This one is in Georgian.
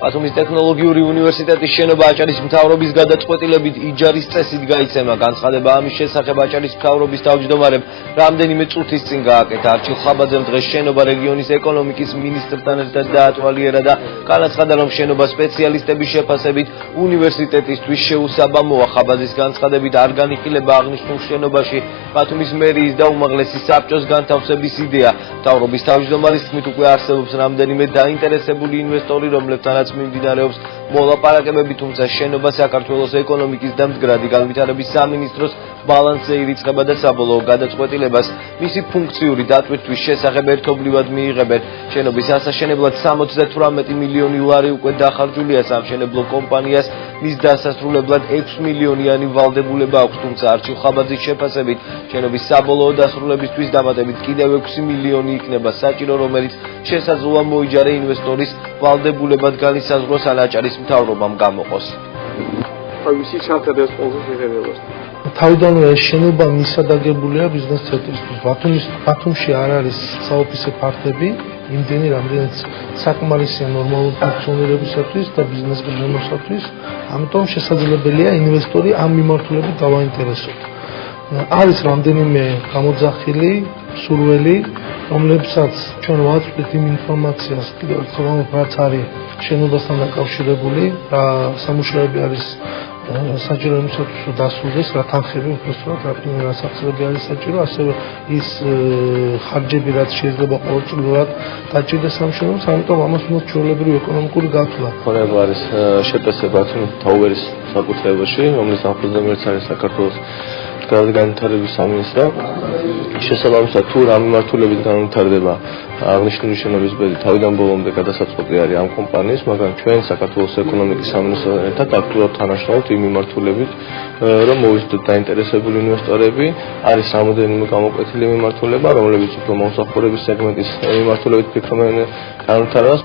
ბათუმის ტექნოლოგიური უნივერსიტეტის შენობა აჭარის მთავრობის გადაწყვეტილებით იჯარის წესით გაიცემა. განცხადება ამის შესახებ აჭარის მთავრობის თავმჯდომარემ რამდენიმე წუთის წინ გააკეთა. არჩილ ხაბაძემ დღეს შენობა რეგიონის ეკონომიკის მინისტრთან ერთად დაათვალიერა და განაცხადა, რომ შენობა სპეციალისტების შეფასებით უნივერსიტეტისთვის შეუსაბამოა. ხაბაძის განცხადებით არ განიხილება აღნიშნულ შენობაში ბათუმის მერიის და უმაღლესი საბჭოს განთავსების იდეა. მთავრობის თავმჯდომარის თქმით, უკვე არსებობს რამდენიმე დაინტერესებული ინვესტორი, რომლებთანაც მიმდინარეობს მოლაპარაკებები, თუმცა შენობა საქართველოს ეკონომიკის და მდგრადი განვითარების სამინისტროს ბალანსზე ირიცხება და საბოლოო გადაწყვეტილებას მისი ფუნქციური დატვირთვის შესახებ ერთობლივად მიიღებენ. შენობის ასაშენებლად 78 მილიონი ლარი უკვე დახარჯულია. სამშენებლო კომპანიას მის დასასრულებლად 6 მილიონიანი ვალდებულება აქვს, თუმცა არჩილ ხაბაძის შეფასებით შენობის საბოლოო დასრულებისთვის დამატებით კიდევ 6 მილიონი იქნება საჭირო, რომელიც შესაძლოა მოიჯარე ინვესტორის ვალდებულებად განისაზღვროს ან აჭარის მთავრობამ გამოყოს. თავიდანვე ეს შენობა მისადაგებულია ბიზნეს ცენტრისთვის. ბათუმში არ არის საოფისე ფართები, იმდენი რამდენიც საკმარისია ნორმალური ფუნქციონირებისათვის და ბიზნეს გრძნოსათვის. ამიტომ შესაძლებელია ინვესტორი ამ მიმართულებით დავაინტერესოთ. არის რამდენიმე გამოძახილი სურველი, რომლებსაც ჩვენ ვაწვდით იმ ინფორმაციას, კიდევ ერთხელ რაც არის შენობასთან დაკავშირებული, რა სამუშაოები არის საჭირო იმისათვის, რომ დასრულდეს, რა თანხები უბრალოდ რა სახსრები არის საჭირო, ასევე ის ხარჯები, რაც შეიძლება ყოველწლიურად დაჭირდეს ამ შენობას, ამიტომ ამას უნდა ჩვეულებრივი ეკონომიკური გათვლა. ხონება არის შეპესება ბათუმის თაუერის საკუთრებაში, რომლის ახლანდ არის საქართველოს განვითარების სამინისტრო. შესაბამისად, თუ რა მიმართულებით განვითარდება აღნიშნული შენობის ბედი, თავიდან ბოლომდე გადასაწყვეტი არის ამ კომპანიის, მაგრამ ჩვენ საქართველოს ეკონომიკის სამინისტროსთან ერთად აქტიურად თანაშრომობთ იმ მიმართულებით, რომ მოვიზრდოთ დაინტერესებული ინვესტორები. არის რამოდენიმე გამოკვეთილი მიმართულება, რომლებიც უფრო მომსახურების სეგმენტის მიმართულებით ფიქრობენ განვითარებას.